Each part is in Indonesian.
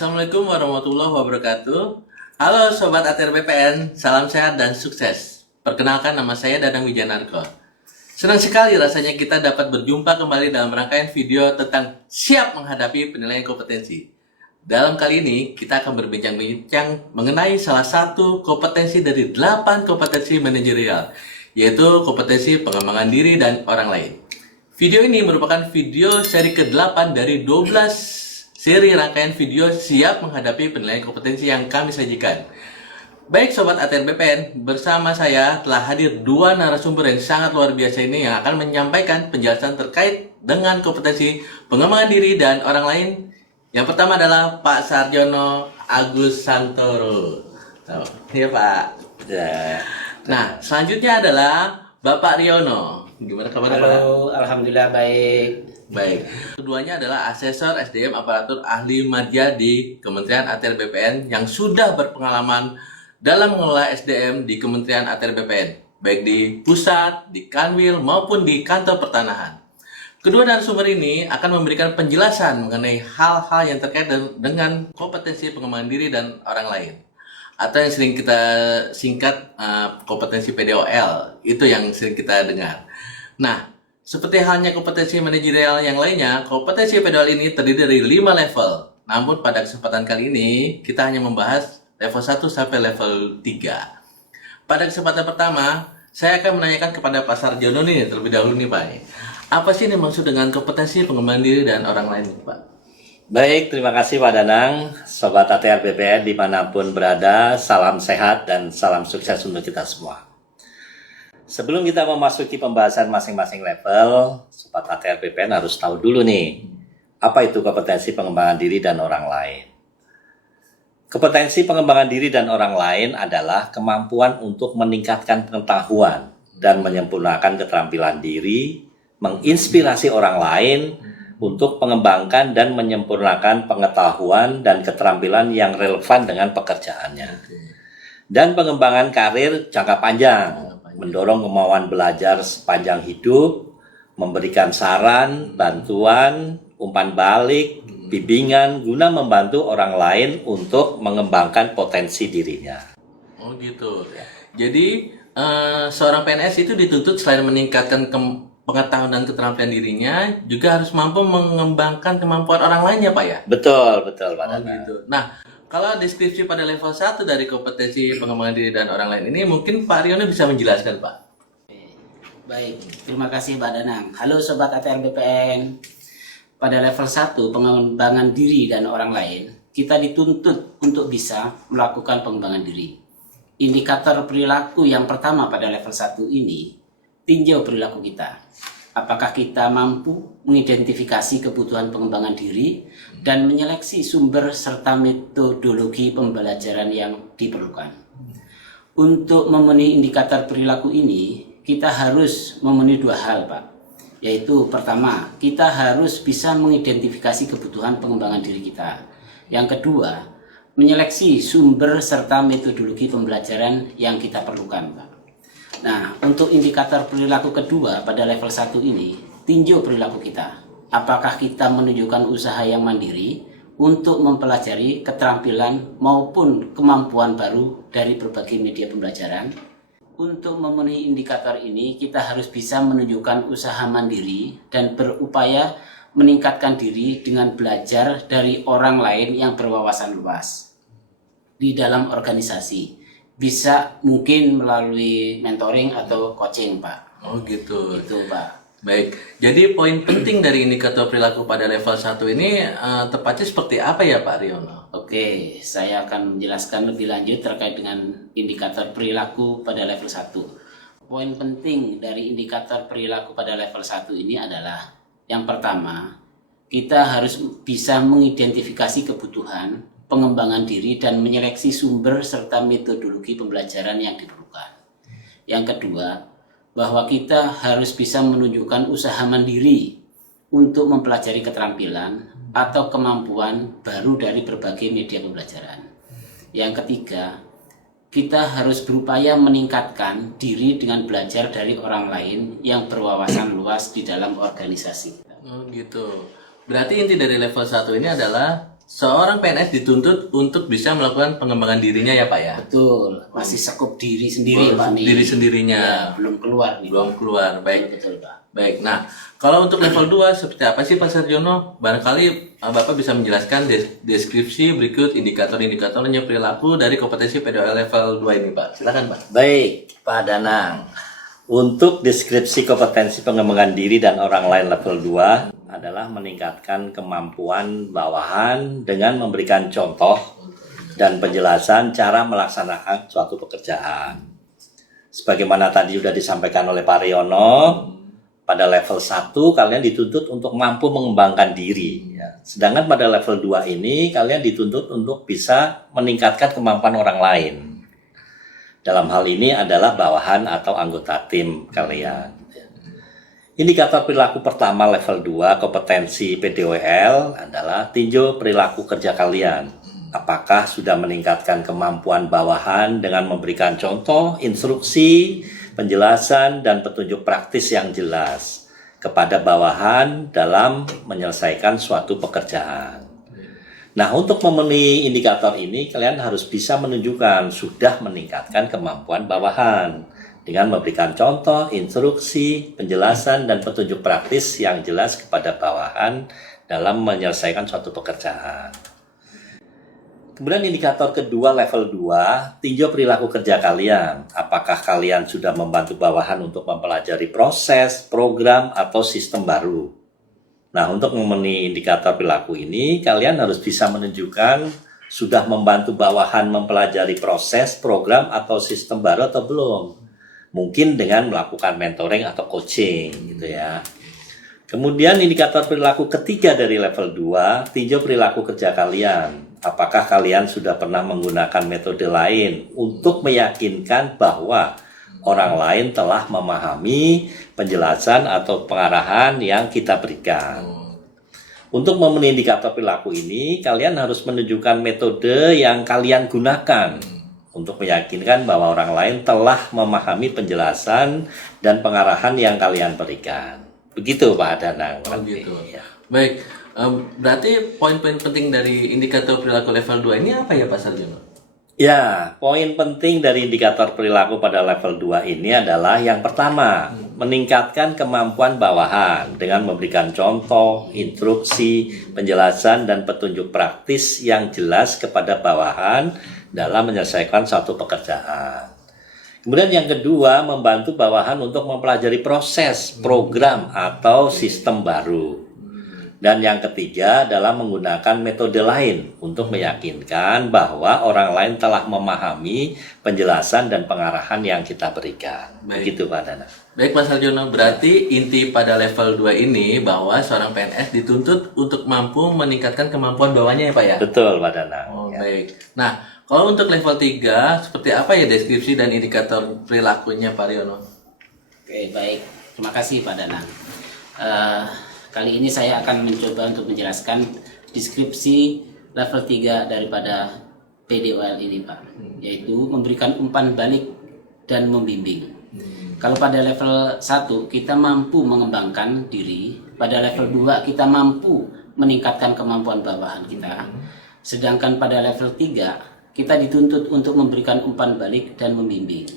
Assalamualaikum warahmatullahi wabarakatuh. Halo Sobat ATR BPN, salam sehat dan sukses. Perkenalkan, nama saya Dadang Wijanarko. Senang sekali rasanya kita dapat berjumpa kembali dalam rangkaian video tentang siap menghadapi penilaian kompetensi. Dalam kali ini, kita akan berbincang-bincang mengenai salah satu kompetensi dari 8 kompetensi manajerial, yaitu kompetensi pengembangan diri dan orang lain. Video ini merupakan video seri ke-8 dari 12 seri rangkaian video siap menghadapi penilaian kompetensi yang kami sajikan. Baik Sobat ATR BPN, bersama saya telah hadir 2 narasumber yang sangat luar biasa ini yang akan menyampaikan penjelasan terkait dengan kompetensi pengembangan diri dan orang lain. Yang pertama adalah Pak Sarjono Agus Santoro. Iya Pak. Ya. Nah, selanjutnya adalah Bapak Riono. Gimana kabarnya Pak? Halo, alhamdulillah baik. Baik. Keduanya adalah asesor SDM aparatur ahli madya di Kementerian ATR BPN yang sudah berpengalaman dalam mengelola SDM di Kementerian ATR BPN, baik di pusat, di Kanwil maupun di kantor pertanahan. Kedua narasumber ini akan memberikan penjelasan mengenai hal-hal yang terkait dengan kompetensi pengembangan diri dan orang lain, atau yang sering kita singkat kompetensi PDOL, itu yang sering kita dengar. Nah, seperti halnya kompetensi manajerial yang lainnya, kompetensi PDOL ini terdiri dari 5 level. Namun pada kesempatan kali ini, kita hanya membahas level 1 sampai level 3. Pada kesempatan pertama, saya akan menanyakan kepada Pak Sarjono nih, terlebih dahulu nih Pak. Apa sih yang dimaksud dengan kompetensi pengembangan diri dan orang lain Pak? Baik, terima kasih Pak Danang, Sobat ATR BPN dimanapun berada, salam sehat dan salam sukses untuk kita semua. Sebelum kita memasuki pembahasan masing-masing level, Sobat ATR BPN harus tahu dulu nih, apa itu kompetensi pengembangan diri dan orang lain. Kompetensi pengembangan diri dan orang lain adalah kemampuan untuk meningkatkan pengetahuan dan menyempurnakan keterampilan diri, menginspirasi orang lain untuk mengembangkan dan menyempurnakan pengetahuan dan keterampilan yang relevan dengan pekerjaannya. Dan pengembangan karir jangka panjang, mendorong kemauan belajar sepanjang hidup, memberikan saran, bantuan, umpan balik, bimbingan guna membantu orang lain untuk mengembangkan potensi dirinya. Oh gitu. Jadi seorang PNS itu dituntut selain meningkatkan pengetahuan dan keterampilan dirinya, juga harus mampu mengembangkan kemampuan orang lain ya Pak ya? Betul Pak Danang. Gitu. Nah, kalau deskripsi pada level 1 dari kompetensi pengembangan diri dan orang lain ini, mungkin Pak Riono bisa menjelaskan Pak. Baik, terima kasih Pak Danang. Halo Sobat ATR BPN. Pada level 1 pengembangan diri dan orang lain, kita dituntut untuk bisa melakukan pengembangan diri. Indikator perilaku yang pertama pada level 1 ini, tinjau perilaku kita. Apakah kita mampu mengidentifikasi kebutuhan pengembangan diri dan menyeleksi sumber serta metodologi pembelajaran yang diperlukan. Untuk memenuhi indikator perilaku ini, kita harus memenuhi 2 hal, Pak. Yaitu pertama, kita harus bisa mengidentifikasi kebutuhan pengembangan diri kita. Yang kedua, menyeleksi sumber serta metodologi pembelajaran yang kita perlukan, Pak. Nah, untuk indikator perilaku kedua pada level 1 ini, tinjau perilaku kita. Apakah kita menunjukkan usaha yang mandiri untuk mempelajari keterampilan maupun kemampuan baru dari berbagai media pembelajaran? Untuk memenuhi indikator ini, kita harus bisa menunjukkan usaha mandiri dan berupaya meningkatkan diri dengan belajar dari orang lain yang berwawasan luas di dalam organisasi. Bisa mungkin melalui mentoring atau coaching, Pak. Oh gitu. Itu, Pak. Baik, jadi poin penting dari indikator perilaku pada level 1 ini tepatnya seperti apa ya Pak Riono? Oke, saya akan menjelaskan lebih lanjut terkait dengan indikator perilaku pada level 1. Poin penting dari indikator perilaku pada level 1 ini adalah yang pertama, kita harus bisa mengidentifikasi kebutuhan pengembangan diri dan menyeleksi sumber serta metodologi pembelajaran yang diperlukan. Yang kedua, bahwa kita harus bisa menunjukkan usaha mandiri untuk mempelajari keterampilan atau kemampuan baru dari berbagai media pembelajaran. Yang ketiga, kita harus berupaya meningkatkan diri dengan belajar dari orang lain yang berwawasan luas di dalam organisasi. Oh gitu. Berarti inti dari level 1 ini adalah seorang PNS dituntut untuk bisa melakukan pengembangan dirinya ya Pak ya? Betul, masih sekup diri sendiri Pak nih. Diri sendirinya. Ya, belum keluar nih. Belum keluar, baik. Betul Pak. Baik, nah kalau untuk level 2 seperti apa sih Pak Sarjono? Barangkali Bapak bisa menjelaskan deskripsi berikut indikator-indikatornya perilaku dari kompetensi PDOL level 2 ini Pak. Silakan Pak. Baik, Pak Danang. Untuk deskripsi kompetensi pengembangan diri dan orang lain level 2 adalah meningkatkan kemampuan bawahan dengan memberikan contoh dan penjelasan cara melaksanakan suatu pekerjaan. Sebagaimana tadi sudah disampaikan oleh Pak Riono, pada level 1 kalian dituntut untuk mampu mengembangkan diri. Ya. Sedangkan pada level 2 ini kalian dituntut untuk bisa meningkatkan kemampuan orang lain. Dalam hal ini adalah bawahan atau anggota tim kalian. Indikator perilaku pertama level 2 kompetensi PDOL adalah tinjau perilaku kerja kalian. Apakah sudah meningkatkan kemampuan bawahan dengan memberikan contoh, instruksi, penjelasan, dan petunjuk praktis yang jelas kepada bawahan dalam menyelesaikan suatu pekerjaan. Nah, untuk memenuhi indikator ini, kalian harus bisa menunjukkan sudah meningkatkan kemampuan bawahan dengan memberikan contoh, instruksi, penjelasan, dan petunjuk praktis yang jelas kepada bawahan dalam menyelesaikan suatu pekerjaan. Kemudian indikator kedua level 2, tinjau perilaku kerja kalian. Apakah kalian sudah membantu bawahan untuk mempelajari proses, program, atau sistem baru? Nah, untuk memenuhi indikator perilaku ini, kalian harus bisa menunjukkan sudah membantu bawahan mempelajari proses, program, atau sistem baru atau belum. Mungkin dengan melakukan mentoring atau coaching gitu ya. Kemudian indikator perilaku ketiga dari level 2, tinjau perilaku kerja kalian. Apakah kalian sudah pernah menggunakan metode lain untuk meyakinkan bahwa orang lain telah memahami penjelasan atau pengarahan yang kita berikan? Untuk memenuhi indikator perilaku ini, kalian harus menunjukkan metode yang kalian gunakan untuk meyakinkan bahwa orang lain telah memahami penjelasan dan pengarahan yang kalian berikan. Begitu Pak Danang. Oh gitu. Ya. Baik, berarti poin-poin penting dari indikator perilaku level 2 ini apa ya Pak Sarjono? Ya, poin penting dari indikator perilaku pada level 2 ini adalah yang pertama, meningkatkan kemampuan bawahan dengan memberikan contoh, instruksi, penjelasan, dan petunjuk praktis yang jelas kepada bawahan dalam menyelesaikan suatu pekerjaan. Kemudian yang kedua, membantu bawahan untuk mempelajari proses, program, atau sistem baru. Dan yang ketiga adalah menggunakan metode lain untuk meyakinkan bahwa orang lain telah memahami penjelasan dan pengarahan yang kita berikan. Begitu Pak Dana. Baik Mas Sarjono, berarti inti pada level 2 ini bahwa seorang PNS dituntut untuk mampu meningkatkan kemampuan bawahannya ya Pak ya? Betul Pak Dana. Oh baik. Nah, kalau untuk level 3, seperti apa ya deskripsi dan indikator perilakunya Pak Riono? Oke, baik. Terima kasih Pak Danang. Kali ini saya akan mencoba untuk menjelaskan deskripsi level 3 daripada PDOL ini Pak, yaitu memberikan umpan balik dan membimbing. Kalau pada level 1 kita mampu mengembangkan diri, pada level 2 kita mampu meningkatkan kemampuan bawahan kita, sedangkan pada level 3 kita dituntut untuk memberikan umpan balik dan membimbing.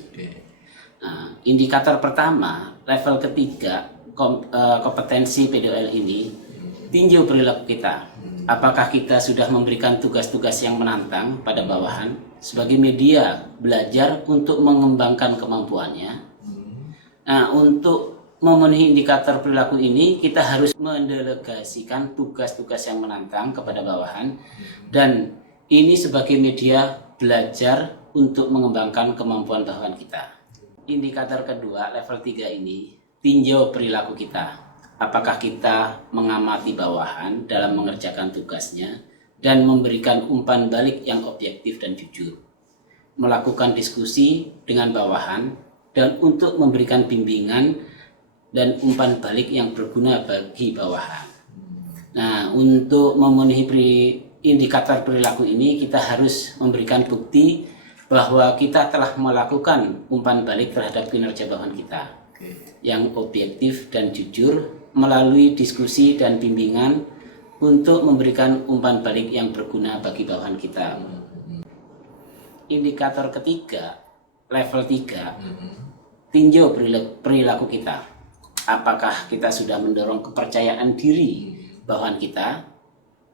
Nah, indikator pertama, level ketiga, kompetensi PDOL ini, tinjau perilaku kita. Apakah kita sudah memberikan tugas-tugas yang menantang pada bawahan sebagai media belajar untuk mengembangkan kemampuannya. Nah, untuk memenuhi indikator perilaku ini, kita harus mendelegasikan tugas-tugas yang menantang kepada bawahan, dan ini sebagai media belajar untuk mengembangkan kemampuan bawahan kita. Indikator kedua, level 3 ini, tinjau perilaku kita. Apakah kita mengamati bawahan dalam mengerjakan tugasnya dan memberikan umpan balik yang objektif dan jujur. Melakukan diskusi dengan bawahan dan untuk memberikan bimbingan dan umpan balik yang berguna bagi bawahan. Nah, untuk memenuhi indikator perilaku ini, kita harus memberikan bukti bahwa kita telah melakukan umpan balik terhadap kinerja bawahan kita yang objektif dan jujur melalui diskusi dan bimbingan untuk memberikan umpan balik yang berguna bagi bawahan kita. Indikator ketiga, level 3, tinjau perilaku kita. Apakah kita sudah mendorong kepercayaan diri bawahan kita,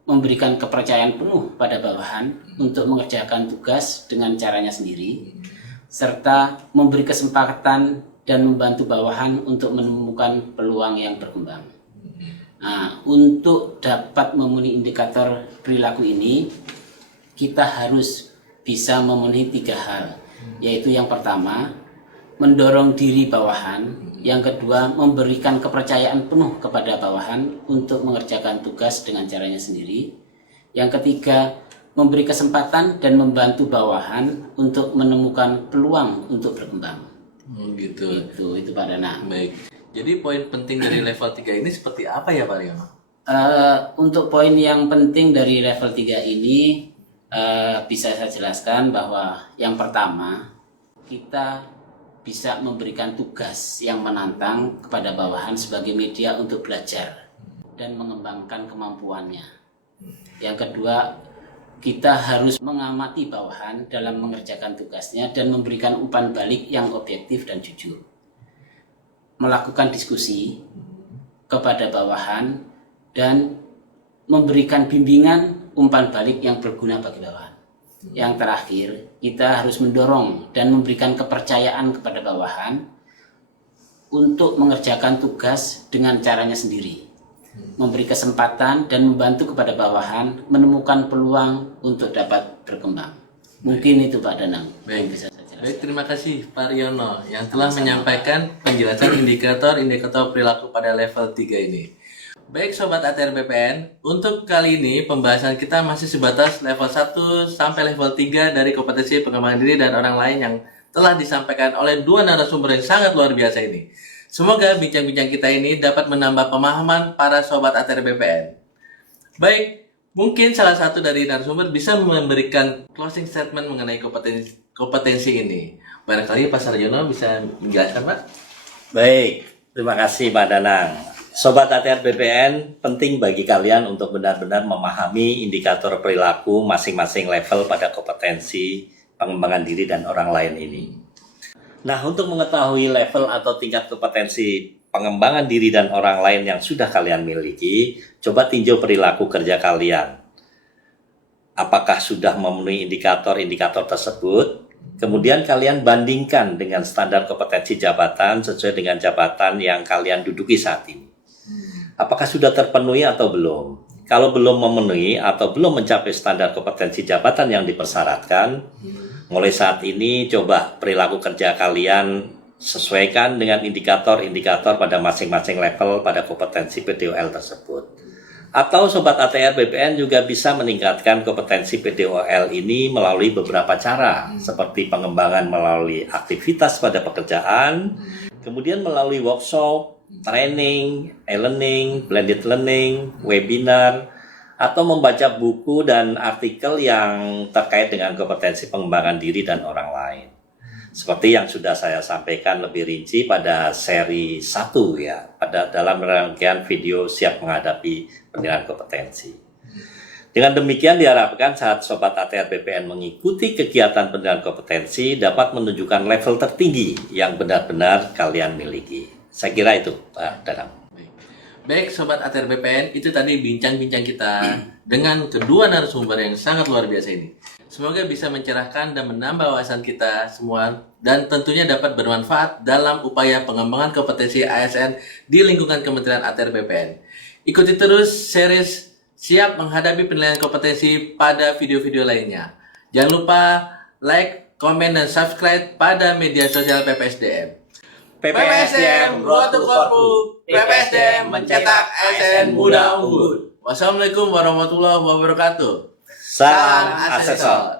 memberikan kepercayaan penuh pada bawahan untuk mengerjakan tugas dengan caranya sendiri, serta memberi kesempatan dan membantu bawahan untuk menemukan peluang yang berkembang. Nah, untuk dapat memenuhi indikator perilaku ini, kita harus bisa memenuhi 3 hal, yaitu yang pertama, mendorong diri bawahan, yang kedua, memberikan kepercayaan penuh kepada bawahan untuk mengerjakan tugas dengan caranya sendiri, yang ketiga, memberi kesempatan dan membantu bawahan untuk menemukan peluang untuk berkembang. Gitu. Itu Pak Danang. Baik. Jadi poin penting dari level 3 ini seperti apa ya Pak Riono? Untuk poin yang penting dari level 3 ini bisa saya jelaskan bahwa yang pertama, kita bisa memberikan tugas yang menantang kepada bawahan sebagai media untuk belajar dan mengembangkan kemampuannya. Yang kedua, kita harus mengamati bawahan dalam mengerjakan tugasnya dan memberikan umpan balik yang objektif dan jujur. Melakukan diskusi kepada bawahan dan memberikan bimbingan umpan balik yang berguna bagi bawahan. Yang terakhir, kita harus mendorong dan memberikan kepercayaan kepada bawahan untuk mengerjakan tugas dengan caranya sendiri. Memberi kesempatan dan membantu kepada bawahan menemukan peluang untuk dapat berkembang. Mungkin itu Pak Danang. Baik. Bisa saya jelaskan. Baik, terima kasih Pak Riono yang telah menyampaikan penjelasan indikator-indikator perilaku pada level 3 ini. Baik Sobat ATR BPN, untuk kali ini pembahasan kita masih sebatas level 1 sampai level 3 dari kompetensi pengembangan diri dan orang lain yang telah disampaikan oleh 2 narasumber yang sangat luar biasa ini. Semoga bincang-bincang kita ini dapat menambah pemahaman para Sobat ATR BPN. Baik, mungkin salah satu dari narasumber bisa memberikan closing statement mengenai kompetensi ini. Barangkali Pak Sarjono bisa menjelaskan Pak? Baik, terima kasih Pak Danang. Sobat ATR BPN, penting bagi kalian untuk benar-benar memahami indikator perilaku masing-masing level pada kompetensi pengembangan diri dan orang lain ini. Nah, untuk mengetahui level atau tingkat kompetensi pengembangan diri dan orang lain yang sudah kalian miliki, coba tinjau perilaku kerja kalian. Apakah sudah memenuhi indikator-indikator tersebut? Kemudian kalian bandingkan dengan standar kompetensi jabatan sesuai dengan jabatan yang kalian duduki saat ini. Apakah sudah terpenuhi atau belum? Kalau belum memenuhi atau belum mencapai standar kompetensi jabatan yang dipersyaratkan, mulai saat ini coba perilaku kerja kalian sesuaikan dengan indikator-indikator pada masing-masing level pada kompetensi PDOL tersebut. Atau Sobat ATR BPN juga bisa meningkatkan kompetensi PDOL ini melalui beberapa cara, seperti pengembangan melalui aktivitas pada pekerjaan, kemudian melalui workshop, training, e-learning, blended learning, webinar, atau membaca buku dan artikel yang terkait dengan kompetensi pengembangan diri dan orang lain. Seperti yang sudah saya sampaikan lebih rinci pada seri 1 ya, pada dalam rangkaian video siap menghadapi penilaian kompetensi. Dengan demikian diharapkan saat Sobat ATR BPN mengikuti kegiatan penilaian kompetensi dapat menunjukkan level tertinggi yang benar-benar kalian miliki. Saya kira itu Pak Danang. Baik Sobat ATR BPN, itu tadi bincang-bincang kita dengan kedua narasumber yang sangat luar biasa ini. Semoga bisa mencerahkan dan menambah wawasan kita semua dan tentunya dapat bermanfaat dalam upaya pengembangan kompetensi ASN di lingkungan Kementerian ATR BPN. Ikuti terus series siap menghadapi penilaian kompetensi pada video-video lainnya. Jangan lupa like, komen, dan subscribe pada media sosial PPSDM. PPSDM Road to Korpu, PPSDM mencetak ASN muda unggul. Wassalamualaikum warahmatullahi wabarakatuh. Salam asesor.